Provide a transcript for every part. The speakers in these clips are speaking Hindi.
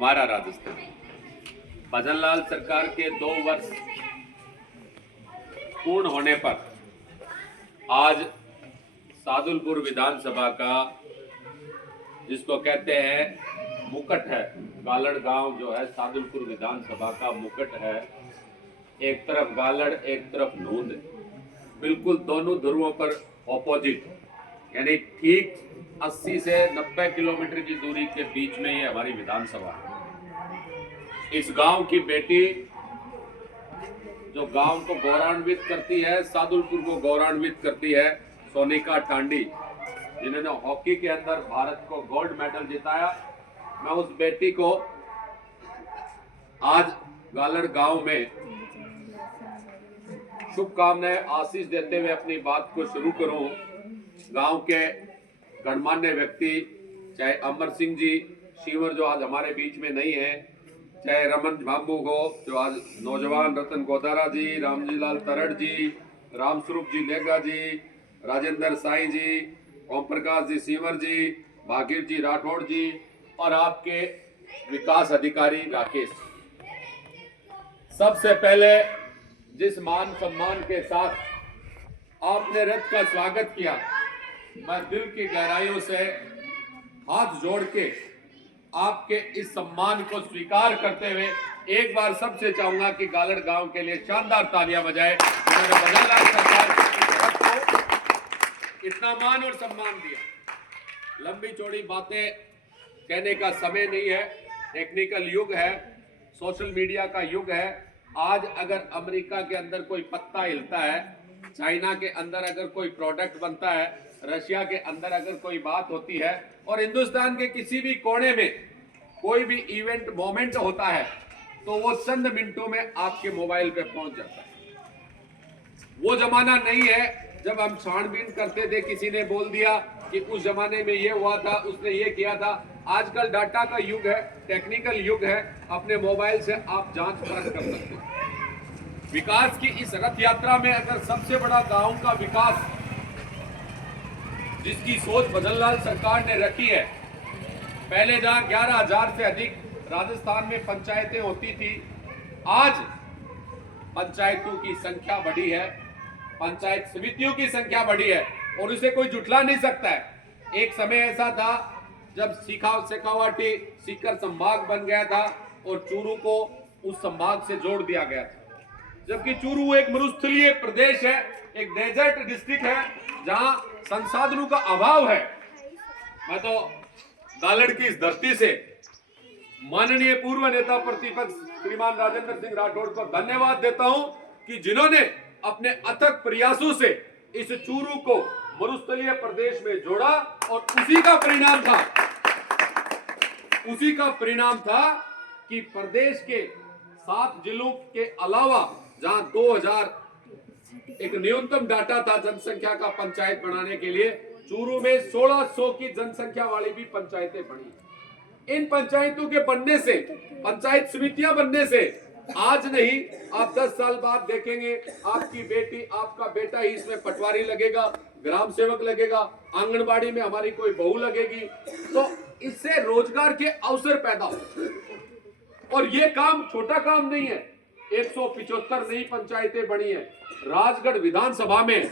हमारा राजस्थान। भजनलाल सरकार के 2 वर्ष पूर्ण होने पर आज सादुलपुर विधानसभा का, जिसको कहते हैं मुकुट है, गालड़ गांव जो है सादुलपुर विधानसभा का मुकुट है। एक तरफ गालड़, एक तरफ नूंद, बिल्कुल दोनों ध्रुवों पर ऑपोजिट, यानी ठीक 80 से 90 किलोमीटर की दूरी के बीच में ये हमारी विधानसभा है। इस गांव की बेटी जो गांव को गौरवान्वित करती है, सादुलपुर को गौरवान्वित करती है, सोनिका टांडी, जिन्होंने हॉकी के अंदर भारत को गोल्ड मेडल जिताया। मैं उस बेटी को आज गालड़ गांव में शुभकामनाएं, आशीष देते हुए अपनी बात को शुरू करूं। गांव के गणमान्य व्यक्ति, चाहे अमर सिंह जी शीवर जो आज हमारे बीच में नहीं है, चाहे रमन बाबू हो जो आज नौजवान, रतन गोदारा जी, रामजी लाल तरड़ जी, रामस्वरूप जी लेगा जी, राजेंद्र साई जी, ओम प्रकाश जी सीवर जी, भागीर जी राठौड़ जी और आपके विकास अधिकारी राकेश। सबसे पहले जिस मान सम्मान के साथ आपने रथ का स्वागत किया, मैं दिल की गहराइयों से हाथ जोड़ के आपके इस सम्मान को स्वीकार करते हुए एक बार सबसे चाहूंगा कि गालड़ गांव के लिए शानदार तालियां बजाएं। उन्होंने भजनलाल सरकार को इतना मान और सम्मान दिया। लंबी चौड़ी बातें कहने का समय नहीं है, टेक्निकल युग है, सोशल मीडिया का युग है। आज अगर अमेरिका के अंदर कोई पत्ता हिलता है, चाइना के अंदर अगर कोई प्रोडक्ट बनता है, रशिया के अंदर अगर कोई बात होती है और हिंदुस्तान के किसी भी कोने में कोई भी इवेंट मोमेंट होता है, तो वो चंद मिनटों में आपके मोबाइल पे पहुंच जाता है। वो जमाना नहीं है जब हम छानबीन करते थे, किसी ने बोल दिया कि उस जमाने में ये हुआ था, उसने ये किया था। आजकल डाटा का युग है, टेक्निकल युग है, अपने मोबाइल से आप जांच परख कर सकते हैं। विकास की इस रथ यात्रा में अगर सबसे बड़ा गांव का विकास जिसकी सोच भजनलाल सरकार ने रखी है, पहले जहां 11,000 से अधिक राजस्थान में पंचायतें होती थी, आज पंचायतों की संख्या बढ़ी है, पंचायत समितियों की संख्या बढ़ी है और उसे कोई जुटला नहीं सकता है। एक समय ऐसा था जब शेखावाटी सीकर संभाग बन गया था और चूरू को उस संभाग से जोड़ दिया गया था, जबकि चूरू एक मरुस्थलीय प्रदेश है, एक डेजर्ट डिस्ट्रिक्ट है जहां संसाधनों का अभाव है। मैं तो गालड़ की इस धरती से माननीय पूर्व नेता प्रतिपक्ष श्रीमान राजेंद्र सिंह राठौड़ को धन्यवाद देता हूं कि जिन्होंने अपने अथक प्रयासों से इस चूरू को मरुस्थलीय प्रदेश में जोड़ा और उसी का परिणाम था कि प्रदेश के 7 जिलों के अलावा जहां 2000 एक न्यूनतम डाटा था जनसंख्या का पंचायत बनाने के लिए, चूरू में 1600 की जनसंख्या वाली भी पंचायतें बनी। इन पंचायतों के बनने से, पंचायत समितियां बनने से आज नहीं, आप 10 साल बाद देखेंगे आपकी बेटी, आपका बेटा ही इसमें पटवारी लगेगा, ग्राम सेवक लगेगा, आंगनबाड़ी में हमारी कोई बहू लगेगी, तो इससे रोजगार के अवसर पैदा हो। और ये काम छोटा काम नहीं है, 175 नई पंचायतें बनी है। राजगढ़ विधानसभा में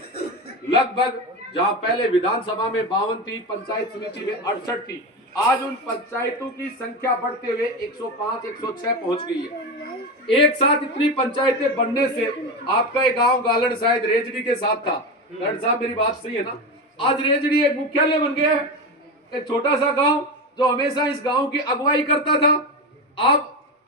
लगभग, जहां पहले विधानसभा में 52 थी, पंचायत समिति में 68 थी, आज उन पंचायतों की संख्या बढ़ते हुए 105, 106 पहुंच गई है। एक साथ इतनी पंचायतें बनने से आपका एक गांव गालड़ शायद रेजड़ी के साथ था, लड़ साहब मेरी बात सही है ना, आज रेजड़ी एक मुख्यालय बन गया है। एक छोटा सा गांव जो हमेशा इस गांव की अगुवाई करता था,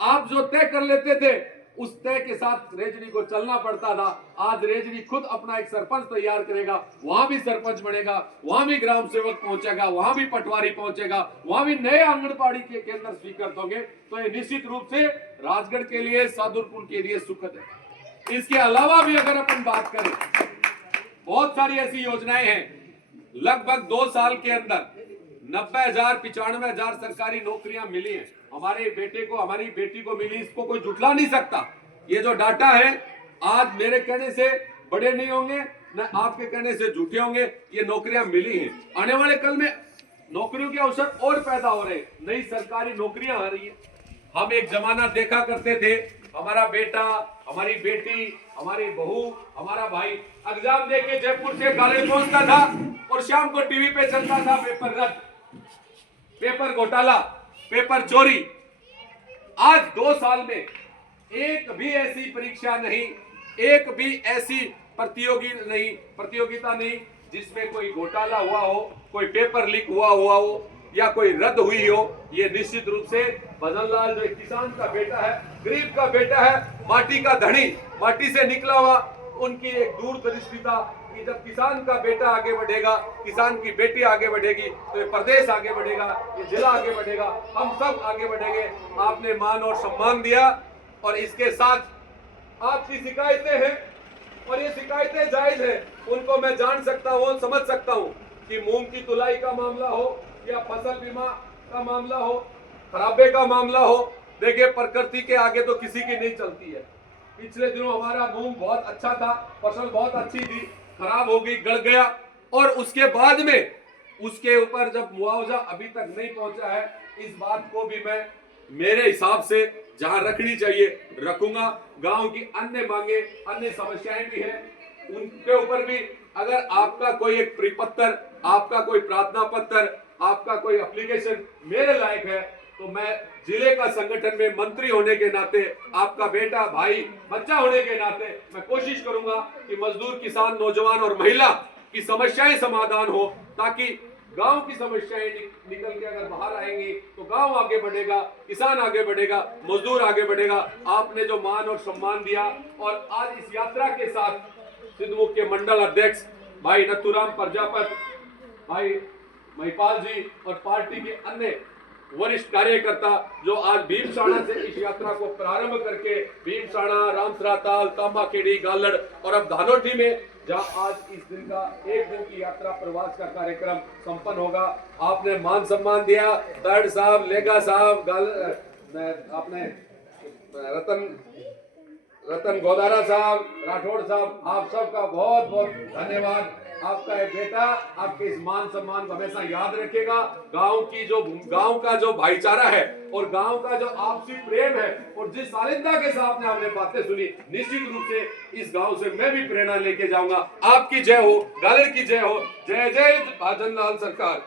आप जो तय कर लेते थे उस तय के साथ रेजड़ी को चलना पड़ता था। आज रेजड़ी खुद अपना एक सरपंच तैयार करेगा, वहां भी सरपंच बनेगा, वहां भी ग्राम सेवक पहुंचेगा, वहां भी पटवारी पहुंचेगा, वहां भी नए आंगनबाड़ी के केंद्र स्वीकृत होंगे। तो ये निश्चित रूप से राजगढ़ के लिए, सादुलपुर के लिए सुखद है। इसके अलावा भी अगर अपन बात करें, बहुत सारी ऐसी योजनाएं हैं। लगभग 2 साल के अंदर 90,000, 95,000 सरकारी नौकरियां मिली हैं। हमारे बेटे को, हमारी बेटी को मिली, इसको कोई जुटला नहीं सकता। ये जो डाटा है आज मेरे कहने से बड़े नहीं होंगे, न आपके कहने से झूठे होंगे, ये नौकरियां मिली हैं। आने वाले कल में नौकरियों के अवसर और पैदा हो रहे हैं, नई सरकारी नौकरियां आ रही है। हम एक जमाना देखा करते थे, हमारा बेटा, हमारी बेटी, हमारी बहू, हमारा भाई एग्जाम दे के जयपुर से कॉलेज पहुंचता था और शाम को टीवी पे चलता था पेपर रद्द, पेपर घोटाला, पेपर चोरी। आज 2 साल में एक भी ऐसी परीक्षा नहीं, एक भी ऐसी प्रतियोगिता नहीं जिसमें कोई घोटाला हुआ हो, कोई पेपर लीक हुआ हो या कोई रद्द हुई हो। ये निश्चित रूप से भजन लाल जो एक किसान का बेटा है, गरीब का बेटा है, माटी का धनी, माटी से निकला हुआ, उनकी एक दूरदृष्टि था कि जब किसान का बेटा आगे बढ़ेगा, किसान की बेटी आगे बढ़ेगी तो ये प्रदेश आगे बढ़ेगा, ये जिला आगे बढ़ेगा, हम सब आगे बढ़ेंगे। आपने मान और सम्मान दिया और इसके साथ आपकी शिकायतें हैं और ये शिकायतें जायज है, उनको मैं जान सकता हूँ, समझ सकता हूँ कि मूंग की तुलाई का मामला हो या फसल बीमा का मामला हो, खराबे का मामला हो। देखिए, प्रकृति के आगे तो किसी की नहीं चलती है। पिछले दिनों हमारा मूंग बहुत अच्छा था, फसल बहुत अच्छी थी, खराब हो गई, गल गया और उसके बाद में उसके ऊपर जब मुआवजा अभी तक नहीं पहुंचा है, इस बात को भी मैं मेरे हिसाब से जहां रखनी चाहिए रखूंगा। गांव की अन्य मांगे, अन्य समस्याएं भी हैं, उनके ऊपर भी अगर आपका कोई एक परिपत्र, आपका कोई प्रार्थना पत्र, आपका कोई एप्लीकेशन मेरे लायक है तो मैं जिले का संगठन में मंत्री होने के नाते, आपका बेटा, भाई, बच्चा होने के नाते मैं कोशिश करूंगा कि मजदूर, किसान, नौजवान और महिला की समस्याएं समाधान हो, ताकि गांव की समस्याएं निकल के अगर बाहर आएंगी तो गांव आगे बढ़ेगा, किसान आगे बढ़ेगा, मजदूर आगे बढ़ेगा। आपने जो मान और सम्मान दिया और आज इस यात्रा के साथ सिद्धमुख के मंडल अध्यक्ष भाई नथुराम प्रजापत, भाई महिपाल जी और पार्टी के अन्य वरिष्ठ कार्यकर्ता जो आज भीमसाड़ा से इस यात्रा को प्रारंभ करके भीमसाड़ा, रामसराताल, तांबाखेड़ी, गालड़ और अब धानोटी में जहां आज इस दिन का एक दिन की यात्रा प्रवास का कार्यक्रम संपन्न होगा, आपने मान सम्मान दिया। दर्ड साहब, लेगा साहब, आपने रतन गोदारा साहब, राठौड़ साहब, आप सबका बहुत बहुत धन्यवाद। आपका एक बेटा आपके इस मान सम्मान को हमेशा याद रखेगा। गांव का जो भाईचारा है और गांव का जो आपसी प्रेम है और जिस शालीनता के साथ आपने बातें सुनी, निश्चित रूप से इस गांव से मैं भी प्रेरणा लेके जाऊंगा। आपकी जय हो, गालड़ की जय हो, जय जय भजन लाल सरकार।